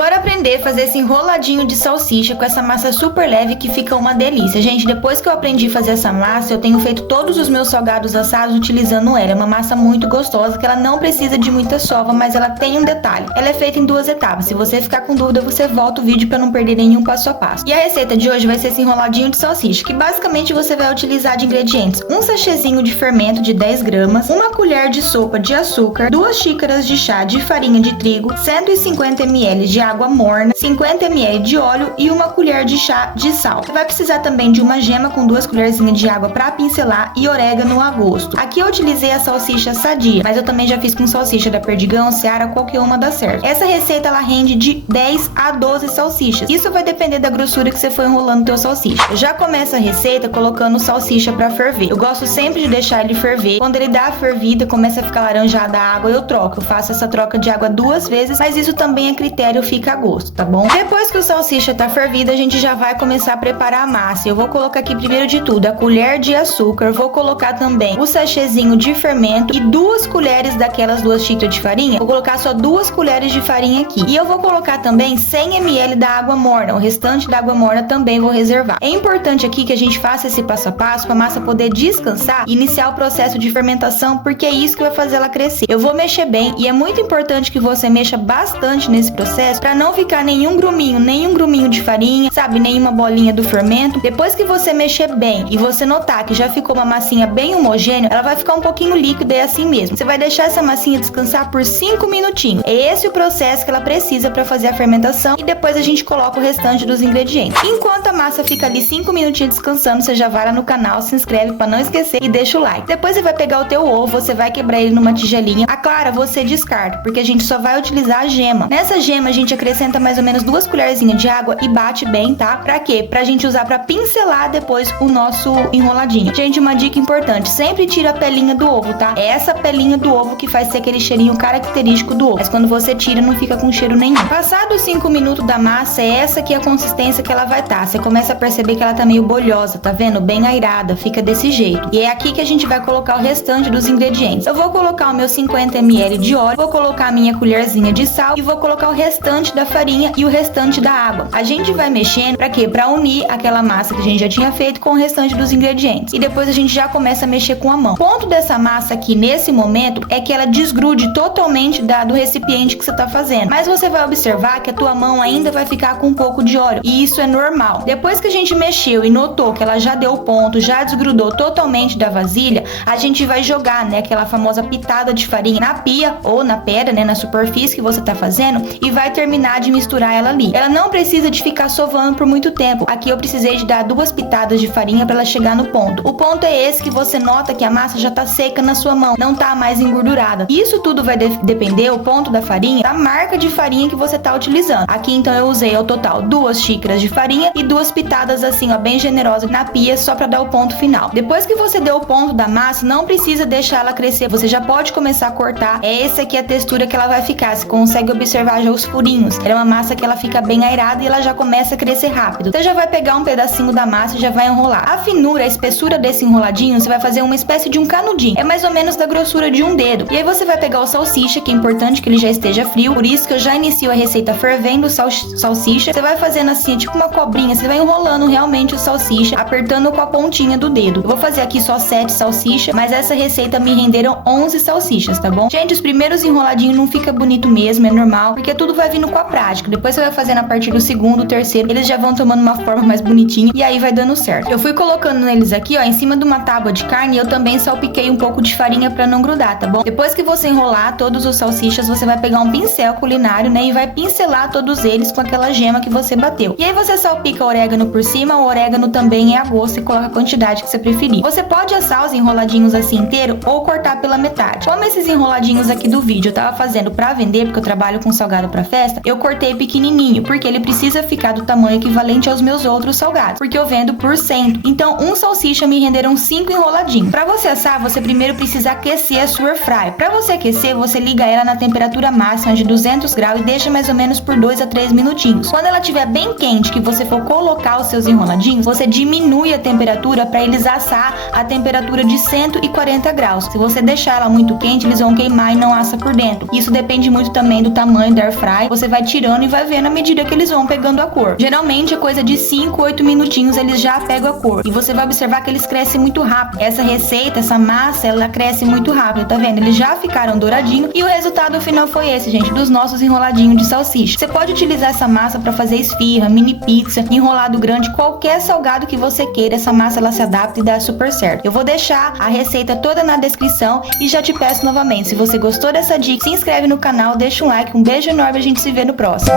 Bora aprender a fazer esse enroladinho de salsicha com essa massa super leve que fica uma delícia. Gente, depois que eu aprendi a fazer essa massa, eu tenho feito todos os meus salgados assados utilizando ela. É uma massa muito gostosa, que ela não precisa de muita sova, mas ela tem um detalhe. Ela é feita em 2 etapas. Se você ficar com dúvida, você volta o vídeo para não perder nenhum passo a passo. E a receita de hoje vai ser esse enroladinho de salsicha, que basicamente você vai utilizar de ingredientes: um sachêzinho de fermento de 10 gramas, uma colher de sopa de açúcar, 2 xícaras de chá de farinha de trigo, 150 ml de água morna, 50 ml de óleo e uma colher de chá de sal. Você vai precisar também de uma gema com 2 colherzinhas de água para pincelar e orégano a gosto. Aqui eu utilizei a salsicha Sadia, mas eu também já fiz com salsicha da Perdigão, Seara, qualquer uma dá certo. Essa receita ela rende de 10 a 12 salsichas. Isso vai depender da grossura que você for enrolando teu salsicha. Eu já começo a receita colocando salsicha para ferver. Eu gosto sempre de deixar ele ferver. Quando ele dá a fervida, começa a ficar laranjada a água, eu troco. Eu faço essa troca de água 2 vezes, mas isso também é critério, fica a gosto, tá bom? Depois que o salsicha tá fervido, a gente já vai começar a preparar a massa. Eu vou colocar aqui primeiro de tudo a colher de açúcar, vou colocar também o sachêzinho de fermento e 2 colheres daquelas 2 xícaras de farinha. Vou colocar só 2 colheres de farinha aqui. E eu vou colocar também 100 ml da água morna. O restante da água morna também vou reservar. É importante aqui que a gente faça esse passo a passo para a massa poder descansar e iniciar o processo de fermentação, porque é isso que vai fazer ela crescer. Eu vou mexer bem e é muito importante que você mexa bastante nesse processo para não ficar nenhum gruminho de farinha, sabe? Nenhuma bolinha do fermento. Depois que você mexer bem e você notar que já ficou uma massinha bem homogênea, ela vai ficar um pouquinho líquida, é assim mesmo. Você vai deixar essa massinha descansar por 5 minutinhos. É esse o processo que ela precisa para fazer a fermentação e depois a gente coloca o restante dos ingredientes. Enquanto a massa fica ali 5 minutinhos descansando, você já vai lá no canal, se inscreve para não esquecer e deixa o like. Depois você vai pegar o teu ovo, você vai quebrar ele numa tigelinha. A clara você descarta, porque a gente só vai utilizar a gema. Nessa gema a gente acrescenta mais ou menos 2 colherzinhas de água e bate bem, tá? Pra quê? Pra gente usar pra pincelar depois o nosso enroladinho. Gente, uma dica importante, sempre tira a pelinha do ovo, tá? É essa pelinha do ovo que faz ser aquele cheirinho característico do ovo. Mas quando você tira, não fica com cheiro nenhum. Passados os 5 minutos da massa, é essa que é a consistência que ela vai estar. Você começa a perceber que ela tá meio bolhosa, tá vendo? Bem airada, fica desse jeito. E é aqui que a gente vai colocar o restante dos ingredientes. Eu vou colocar o meu 50 ml de óleo, vou colocar a minha colherzinha de sal e vou colocar o restante da farinha e o restante da água. A gente vai mexendo pra quê? Pra unir aquela massa que a gente já tinha feito com o restante dos ingredientes. E depois a gente já começa a mexer com a mão. O ponto dessa massa aqui nesse momento é que ela desgrude totalmente do recipiente que você tá fazendo. Mas você vai observar que a tua mão ainda vai ficar com um pouco de óleo. E isso é normal. Depois que a gente mexeu e notou que ela já deu ponto, já desgrudou totalmente da vasilha, a gente vai jogar, né, aquela famosa pitada de farinha na pia ou na pedra, né, na superfície que você tá fazendo e vai terminar de misturar ela ali. Ela não precisa de ficar sovando por muito tempo. Aqui eu precisei de dar 2 pitadas de farinha para ela chegar no ponto. O ponto é esse, que você nota que a massa já tá seca na sua mão, não tá mais engordurada. Isso tudo vai depender, o ponto da farinha, da marca de farinha que você tá utilizando. Aqui então eu usei ao total 2 xícaras de farinha e 2 pitadas assim, ó, bem generosas na pia, só para dar o ponto final. Depois que você deu o ponto da massa, não precisa deixar ela crescer, você já pode começar a cortar. Essa aqui é a textura que ela vai ficar, você consegue observar já os furinhos. Ela é uma massa que ela fica bem airada e ela já começa a crescer rápido. Você já vai pegar um pedacinho da massa e já vai enrolar. A finura, a espessura desse enroladinho, você vai fazer uma espécie de um canudinho. É mais ou menos da grossura de um dedo. E aí você vai pegar o salsicha, que é importante que ele já esteja frio, por isso que eu já inicio a receita fervendo o salsicha. Você vai fazendo assim, tipo uma cobrinha, você vai enrolando realmente o salsicha, apertando com a pontinha do dedo. Eu vou fazer aqui só 7 salsichas, mas essa receita me renderam 11 salsichas, tá bom? Gente, os primeiros enroladinhos não fica bonito mesmo, é normal, porque tudo vai vindo com a prática. Depois você vai fazendo a partir do segundo, terceiro, eles já vão tomando uma forma mais bonitinha e aí vai dando certo. Eu fui colocando neles aqui, ó, em cima de uma tábua de carne, e eu também salpiquei um pouco de farinha pra não grudar, tá bom? Depois que você enrolar todos os salsichas, você vai pegar um pincel culinário, né, e vai pincelar todos eles com aquela gema que você bateu. E aí você salpica orégano por cima, o orégano também é a gosto e coloca a quantidade que você preferir. Você pode assar os enroladinhos assim inteiro ou cortar pela metade. Como esses enroladinhos aqui do vídeo eu tava fazendo pra vender, porque eu trabalho com salgado pra festa, eu cortei pequenininho, porque ele precisa ficar do tamanho equivalente aos meus outros salgados, porque eu vendo por cento. Então, um salsicha me renderam 5 enroladinhos. Pra você assar, você primeiro precisa aquecer a sua air fry. Pra você aquecer, você liga ela na temperatura máxima de 200 graus e deixa mais ou menos por 2 a 3 minutinhos. Quando ela estiver bem quente, que você for colocar os seus enroladinhos, você diminui a temperatura para eles assar a temperatura de 140 graus. Se você deixar ela muito quente, eles vão queimar e não assa por dentro. Isso depende muito também do tamanho da air fry. Você vai tirando e vai vendo à medida que eles vão pegando a cor. Geralmente é coisa de 5, 8 minutinhos eles já pegam a cor. E você vai observar que eles crescem muito rápido. Essa receita, essa massa, ela cresce muito rápido, tá vendo? Eles já ficaram douradinhos e o resultado final foi esse, gente, dos nossos enroladinhos de salsicha. Você pode utilizar essa massa para fazer esfirra, mini pizza, enrolado grande, qualquer salgado que você queira, essa massa ela se adapta e dá super certo. Eu vou deixar a receita toda na descrição e já te peço novamente, se você gostou dessa dica, se inscreve no canal, deixa um like, um beijo enorme, a gente se vê no próximo.